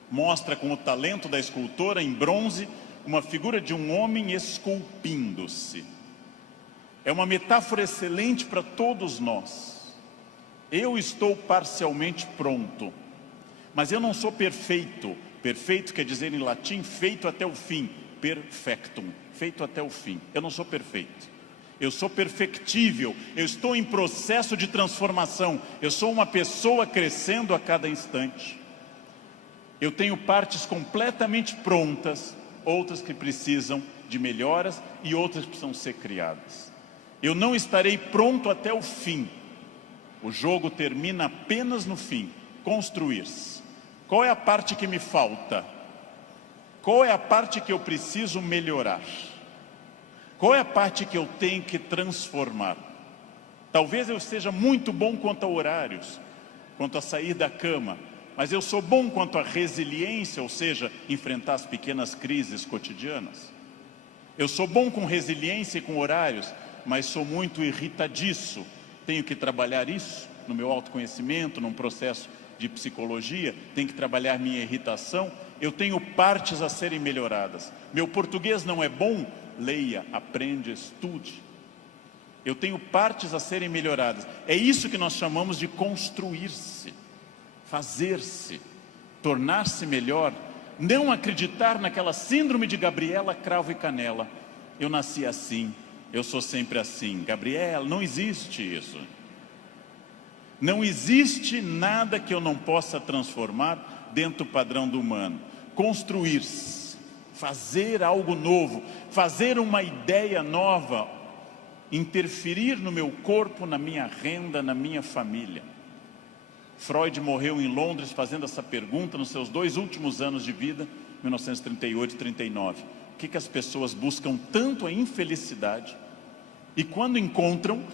Mostra com o talento da escultora, em bronze, uma figura de um homem esculpindo-se. É uma metáfora excelente para todos nós. Eu estou parcialmente pronto, mas eu não sou perfeito. Perfeito quer dizer em latim, feito até o fim. Perfectum, feito até o fim. Eu não sou perfeito. Eu sou perfectível, eu estou em processo de transformação. Eu sou uma pessoa crescendo a cada instante. Eu tenho partes completamente prontas, outras que precisam de melhoras e outras que precisam ser criadas. Eu não estarei pronto até o fim. O jogo termina apenas no fim, construir-se. Qual é a parte que me falta? Qual é a parte que eu preciso melhorar? Qual é a parte que eu tenho que transformar? Talvez eu seja muito bom quanto a horários, quanto a sair da cama, mas eu sou bom quanto a resiliência, ou seja, enfrentar as pequenas crises cotidianas. Eu sou bom com resiliência e com horários, mas sou muito irritadiço. Tenho que trabalhar isso no meu autoconhecimento, num processo de psicologia, tenho que trabalhar minha irritação. Eu tenho partes a serem melhoradas. Meu português não é bom? Leia, aprende, estude. Eu tenho partes a serem melhoradas. É isso que nós chamamos de construir-se, fazer-se, tornar-se melhor. Não acreditar naquela síndrome de Gabriela, cravo e canela. Eu nasci assim, eu sou sempre assim. Gabriela, não existe isso. Não existe nada que eu não possa transformar dentro do padrão do humano. Construir-se, fazer algo novo, fazer uma ideia nova, interferir no meu corpo, na minha renda, na minha família. Freud morreu em Londres fazendo essa pergunta nos seus 2 últimos anos de vida, 1938 e 39. O que as pessoas buscam tanto a infelicidade e quando encontram,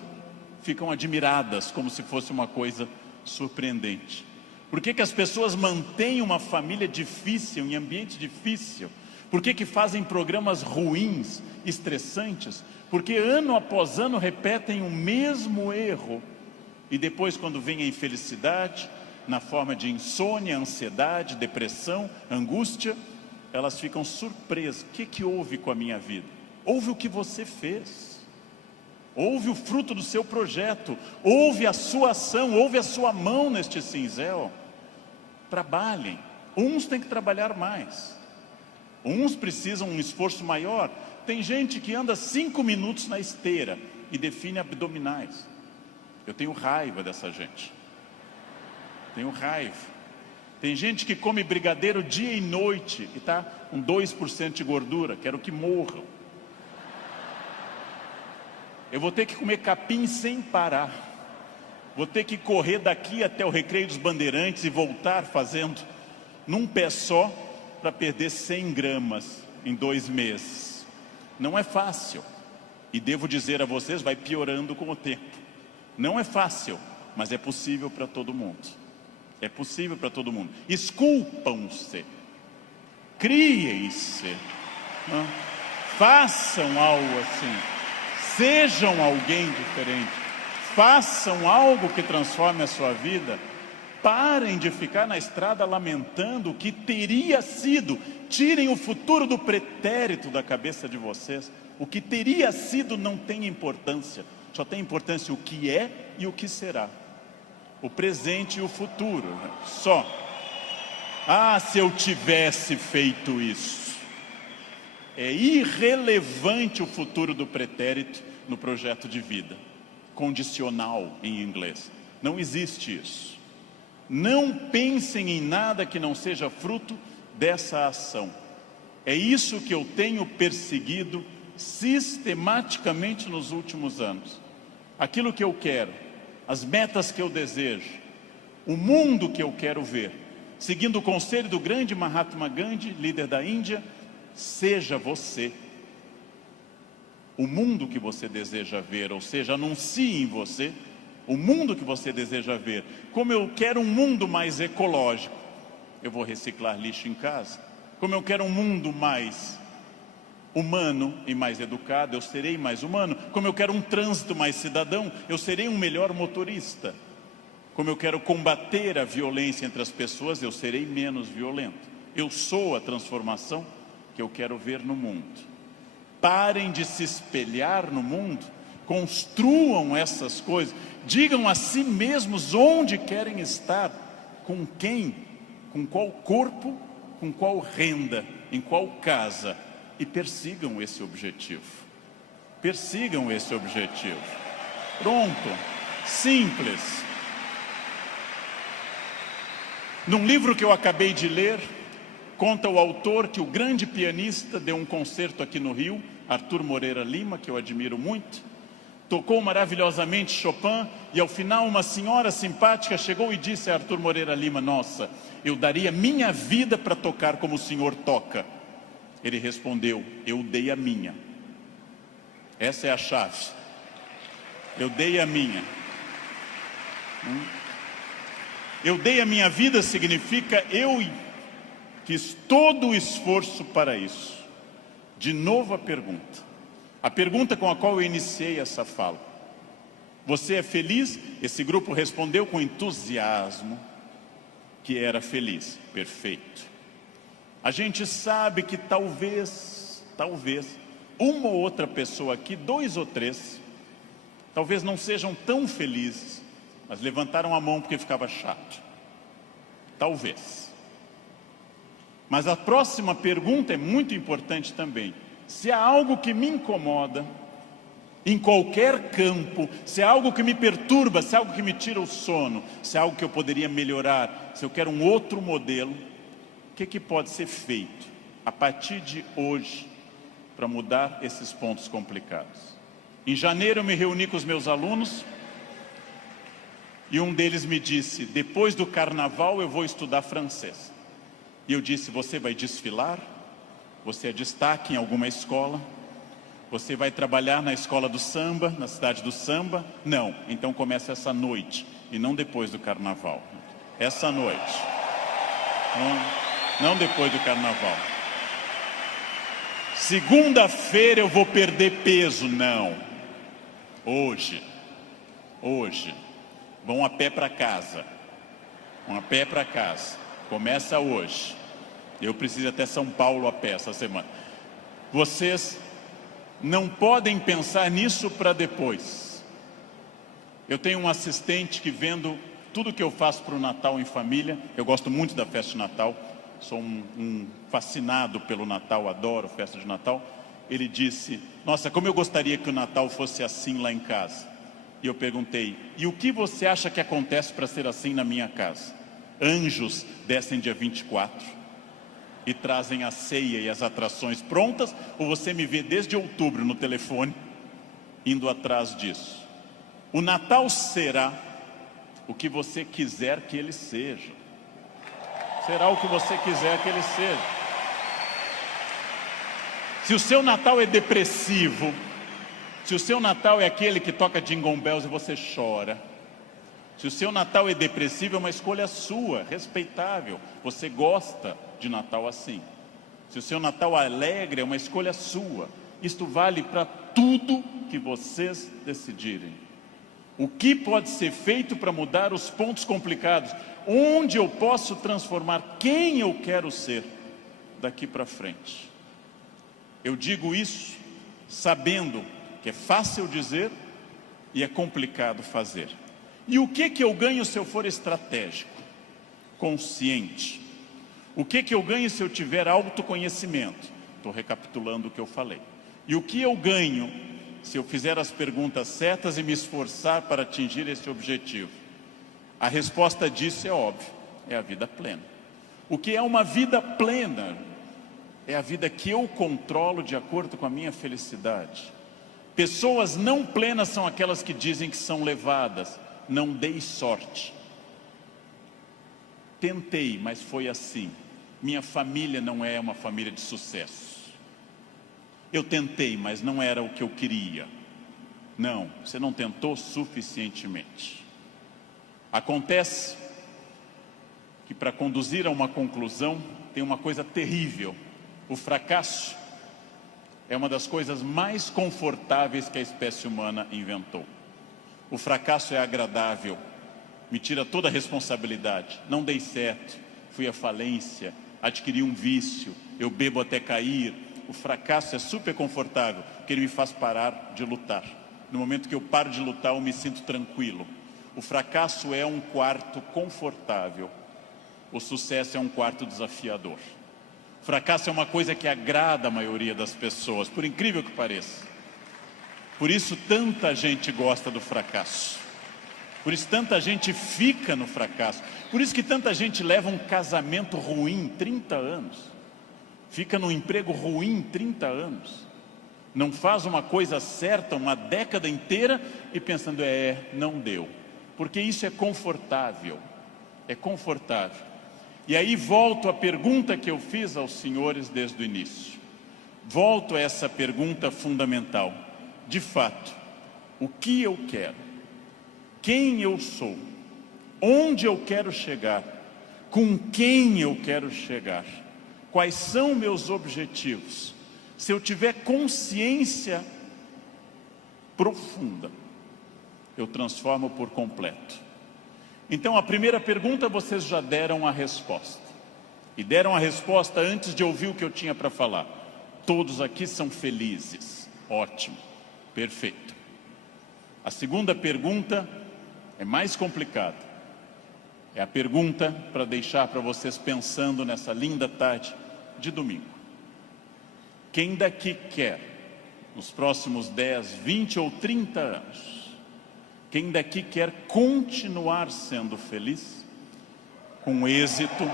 ficam admiradas como se fosse uma coisa surpreendente? Por que as pessoas mantêm uma família difícil, em ambiente difícil? Por que fazem programas ruins, estressantes? Porque ano após ano repetem o mesmo erro. E depois, quando vem a infelicidade, na forma de insônia, ansiedade, depressão, angústia, elas ficam surpresas. O que houve com a minha vida? Houve o que você fez. Houve o fruto do seu projeto. Houve a sua ação, houve a sua mão neste cinzel. Trabalhem. Uns têm que trabalhar mais. Uns precisam um esforço maior. Tem gente que anda 5 minutos na esteira e define abdominais. Eu tenho raiva dessa gente. Tenho raiva. Tem gente que come brigadeiro dia e noite e está com 2% de gordura. Quero que morram. Eu vou ter que comer capim sem parar. Vou ter que correr daqui até o Recreio dos Bandeirantes e voltar fazendo num pé só para perder 100 gramas em 2 meses. Não é fácil. E devo dizer a vocês, vai piorando com o tempo. Não é fácil, mas é possível para todo mundo. É possível para todo mundo. Esculpam-se. Criem-se. Façam algo assim. Sejam alguém diferente. Façam algo que transforme a sua vida. Parem de ficar na estrada lamentando o que teria sido. Tirem o futuro do pretérito da cabeça de vocês. O que teria sido não tem importância. Só tem importância o que é e o que será. O presente e o futuro. Só. Ah, se eu tivesse feito isso. É irrelevante o futuro do pretérito no projeto de vida. Condicional em inglês. Não existe isso. Não pensem em nada que não seja fruto dessa ação. É isso que eu tenho perseguido sistematicamente nos últimos anos. Aquilo que eu quero, as metas que eu desejo, o mundo que eu quero ver, seguindo o conselho do grande Mahatma Gandhi, líder da Índia, seja você o mundo que você deseja ver, ou seja, anuncie em você o mundo que você deseja ver. Como eu quero um mundo mais ecológico, eu vou reciclar lixo em casa. Como eu quero um mundo mais humano e mais educado, eu serei mais humano. Como eu quero um trânsito mais cidadão, eu serei um melhor motorista. Como eu quero combater a violência entre as pessoas, eu serei menos violento. Eu sou a transformação que eu quero ver no mundo. Parem de se espelhar no mundo, construam essas coisas, digam a si mesmos onde querem estar, com quem, com qual corpo, com qual renda, em qual casa, e persigam esse objetivo. Persigam esse objetivo. Pronto, simples. Num livro que eu acabei de ler, conta o autor que o grande pianista deu um concerto aqui no Rio, Arthur Moreira Lima, que eu admiro muito, tocou maravilhosamente Chopin, e ao final uma senhora simpática chegou e disse a Arthur Moreira Lima: nossa, eu daria minha vida para tocar como o senhor toca. Ele respondeu: eu dei a minha. Essa é a chave. Eu dei a minha. Eu dei a minha vida significa eu fiz todo o esforço para isso. De novo a pergunta com a qual eu iniciei essa fala. Você é feliz? Esse grupo respondeu com entusiasmo que era feliz. Perfeito. A gente sabe que talvez, uma ou outra pessoa aqui, 2 ou 3, talvez não sejam tão felizes, mas levantaram a mão porque ficava chato. Talvez. Mas a próxima pergunta é muito importante também. Se há algo que me incomoda, em qualquer campo, se há algo que me perturba, se há algo que me tira o sono, se há algo que eu poderia melhorar, se eu quero um outro modelo, o que pode ser feito a partir de hoje para mudar esses pontos complicados? Em janeiro eu me reuni com os meus alunos E um deles me disse: depois do carnaval eu vou estudar francês. E eu disse: você vai desfilar? Você é destaque em alguma escola? Você vai trabalhar na escola do samba, na cidade do samba? Não, então começa essa noite, e não depois do carnaval. Essa noite. Não depois do carnaval. Segunda-feira eu vou perder peso. Não. Hoje. Vão a pé para casa. Começa hoje. Eu preciso ir até São Paulo a pé essa semana. Vocês não podem pensar nisso para depois. Eu tenho um assistente que, vendo tudo que eu faço para o Natal em família, eu gosto muito da festa de Natal, sou um fascinado pelo Natal, adoro festa de Natal. Ele disse: nossa, como eu gostaria que o Natal fosse assim lá em casa. E eu perguntei: e o que você acha que acontece para ser assim na minha casa? Anjos descem dia 24 e trazem a ceia e as atrações prontas, ou você me vê desde outubro no telefone indo atrás disso? O Natal será o que você quiser que ele seja. Será o que você quiser que ele seja. Se o seu Natal é depressivo, se o seu Natal é aquele que toca Jingle Bells e você chora, se o seu Natal é depressivo, é uma escolha sua, respeitável. Você gosta de Natal assim. Se o seu Natal é alegre, é uma escolha sua. Isto vale para tudo que vocês decidirem. O que pode ser feito para mudar os pontos complicados? Onde eu posso transformar quem eu quero ser daqui para frente? Eu digo isso sabendo que é fácil dizer e é complicado fazer. E o que eu ganho se eu for estratégico, consciente? O que eu ganho se eu tiver autoconhecimento? Estou recapitulando o que eu falei. E o que eu ganho se eu fizer as perguntas certas e me esforçar para atingir esse objetivo? A resposta disso é óbvia, é a vida plena. O que é uma vida plena? É a vida que eu controlo de acordo com a minha felicidade. Pessoas não plenas são aquelas que dizem que são levadas. Não dei sorte. Tentei, mas foi assim. Minha família não é uma família de sucesso. Eu tentei, mas não era o que eu queria. Não, você não tentou suficientemente. Acontece que, para conduzir a uma conclusão, tem uma coisa terrível. O fracasso é uma das coisas mais confortáveis que a espécie humana inventou. O fracasso é agradável, me tira toda a responsabilidade. Não dei certo, fui à falência, adquiri um vício, eu bebo até cair. O fracasso é super confortável, porque ele me faz parar de lutar. No momento que eu paro de lutar, eu me sinto tranquilo. O fracasso é um quarto confortável, o sucesso é um quarto desafiador. O fracasso é uma coisa que agrada a maioria das pessoas, por incrível que pareça. Por isso tanta gente gosta do fracasso. Por isso tanta gente fica no fracasso. Por isso que tanta gente leva um casamento ruim 30 anos. Fica num emprego ruim 30 anos. Não faz uma coisa certa uma década inteira e pensando, não deu. Porque isso é confortável. É confortável. E aí volto à pergunta que eu fiz aos senhores desde o início. Volto a essa pergunta fundamental. De fato, o que eu quero? Quem eu sou? Onde eu quero chegar? Com quem eu quero chegar? Quais são meus objetivos? Se eu tiver consciência profunda, eu transformo por completo. Então, a primeira pergunta vocês já deram a resposta. E deram a resposta antes de ouvir o que eu tinha para falar. Todos aqui são felizes. Ótimo. Perfeito. A segunda pergunta é mais complicada. É a pergunta para deixar para vocês pensando nessa linda tarde de domingo. Quem daqui quer, nos próximos 10, 20 ou 30 anos, quem daqui quer continuar sendo feliz, com êxito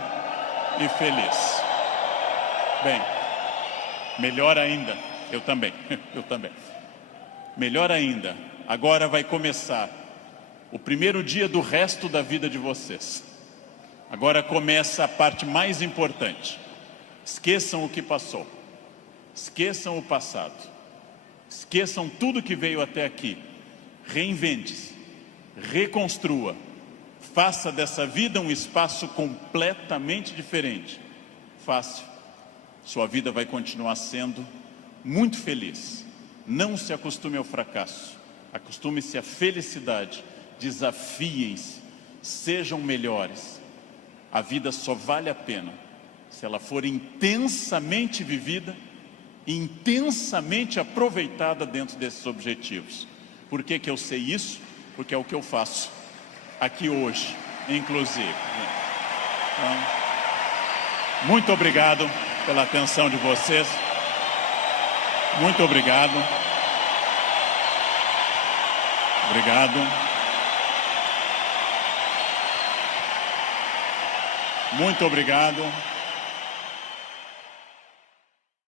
e feliz? Bem, melhor ainda, eu também. Melhor ainda, agora vai começar o primeiro dia do resto da vida de vocês. Agora começa a parte mais importante. Esqueçam o que passou. Esqueçam o passado. Esqueçam tudo que veio até aqui. Reinvente-se. Reconstrua. Faça dessa vida um espaço completamente diferente. Fácil. Sua vida vai continuar sendo muito feliz. Não se acostume ao fracasso. Acostume-se à felicidade. Desafiem-se. Sejam melhores. A vida só vale a pena se ela for intensamente vivida e intensamente aproveitada dentro desses objetivos. Por que que eu sei isso? Porque é o que eu faço aqui hoje, inclusive. Então, muito obrigado pela atenção de vocês. Muito obrigado. Obrigado. Muito obrigado.